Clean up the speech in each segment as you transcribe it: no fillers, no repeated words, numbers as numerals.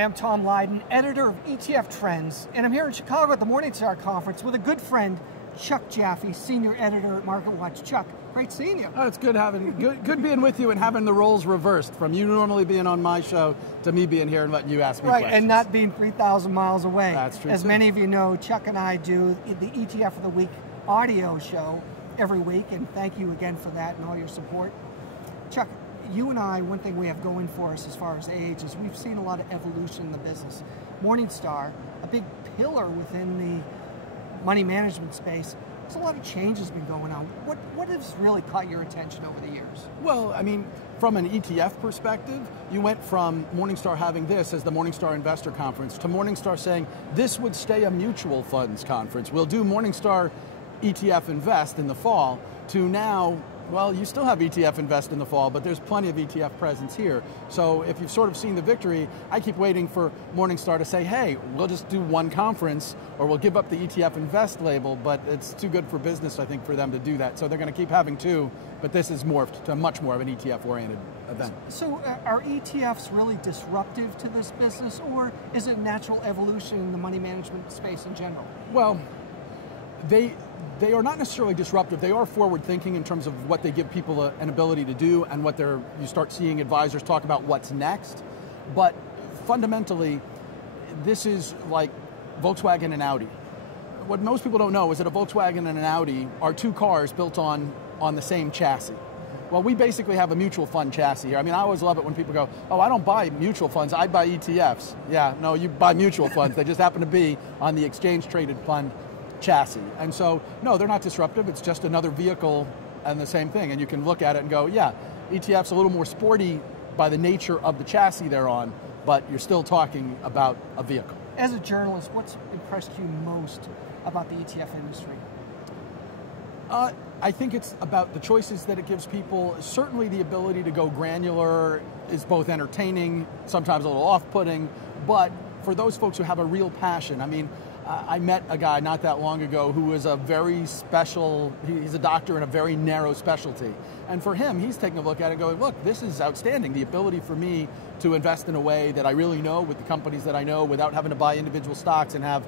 Hi, I'm Tom Lydon, editor of ETF Trends, and I'm here in Chicago at the Morningstar Conference with a good friend, Chuck Jaffe, senior editor at MarketWatch. Chuck, great seeing you. Oh, it's good being with you and having the roles reversed from you normally being on my show to me being here and letting you ask me questions. Right, and not being 3,000 miles away. That's true. As many of you know, Chuck and I do the ETF of the Week audio show every week, and thank you again for that and all your support. Chuck, you and I, one thing we have going for us as far as age is we've seen a lot of evolution in the business. Morningstar, a big pillar within the money management space, there's a lot of changes been going on. What has really caught your attention over the years? Well, I mean, from an ETF perspective, you went from Morningstar having this as the Morningstar Investor Conference to Morningstar saying this would stay a mutual funds conference. We'll do Morningstar ETF Invest in the fall, to now, well, you still have ETF Invest in the fall, but there's plenty of ETF presence here. So if you've sort of seen the victory, I keep waiting for Morningstar to say, hey, we'll just do one conference, or we'll give up the ETF Invest label, but it's too good for business, I think, for them to do that. So they're going to keep having two, but this is morphed to much more of an ETF-oriented event. So are ETFs really disruptive to this business, or is it natural evolution in the money management space in general? Well, they are not necessarily disruptive. They are forward-thinking in terms of what they give people an ability to do, and what you start seeing advisors talk about what's next. But fundamentally, this is like Volkswagen and Audi. What most people don't know is that a Volkswagen and an Audi are two cars built on the same chassis. Well, we basically have a mutual fund chassis here. I mean, I always love it when people go, oh, I don't buy mutual funds, I buy ETFs. Yeah, no, you buy mutual funds. They just happen to be on the exchange-traded fund chassis. And so, no, they're not disruptive. It's just another vehicle and the same thing. And you can look at it and go, yeah, ETF's a little more sporty by the nature of the chassis they're on, but you're still talking about a vehicle. As a journalist, what's impressed you most about the ETF industry? I think it's about the choices that it gives people. Certainly the ability to go granular is both entertaining, sometimes a little off-putting, but for those folks who have a real passion, I mean, I met a guy not that long ago who was a very special, he's a doctor in a very narrow specialty. And for him, he's taking a look at it and going, look, this is outstanding. The ability for me to invest in a way that I really know with the companies that I know without having to buy individual stocks and have,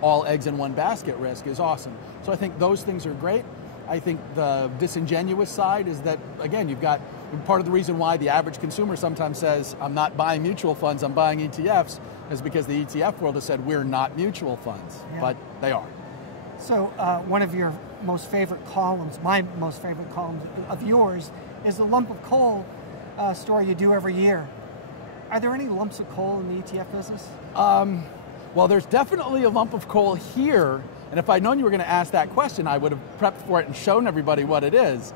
all eggs in one basket risk is awesome. So I think those things are great. I think the disingenuous side is that, again, you've got part of the reason why the average consumer sometimes says, I'm not buying mutual funds, I'm buying ETFs, is because the ETF world has said we're not mutual funds, but they are. So one of your most favorite columns, my most favorite column of yours, is the lump of coal story you do every year. Are there any lumps of coal in the ETF business? Well, there's definitely a lump of coal here, and if I'd known you were going to ask that question, I would have prepped for it and shown everybody what it is.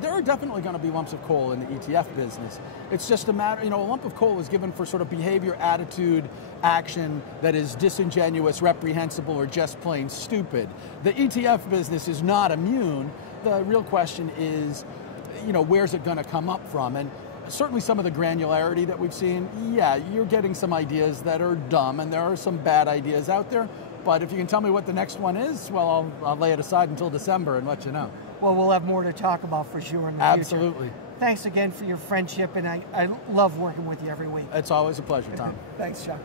There are definitely going to be lumps of coal in the ETF business. It's just a matter, a lump of coal is given for sort of behavior, attitude, action that is disingenuous, reprehensible, or just plain stupid. The ETF business is not immune. The real question is, where's it going to come up from? And certainly some of the granularity that we've seen, yeah, you're getting some ideas that are dumb, and there are some bad ideas out there. But if you can tell me what the next one is, well, I'll lay it aside until December and let you know. Well, we'll have more to talk about for sure in the future. Absolutely. Thanks again for your friendship, and I love working with you every week. It's always a pleasure, Tom. Thanks, Chuck.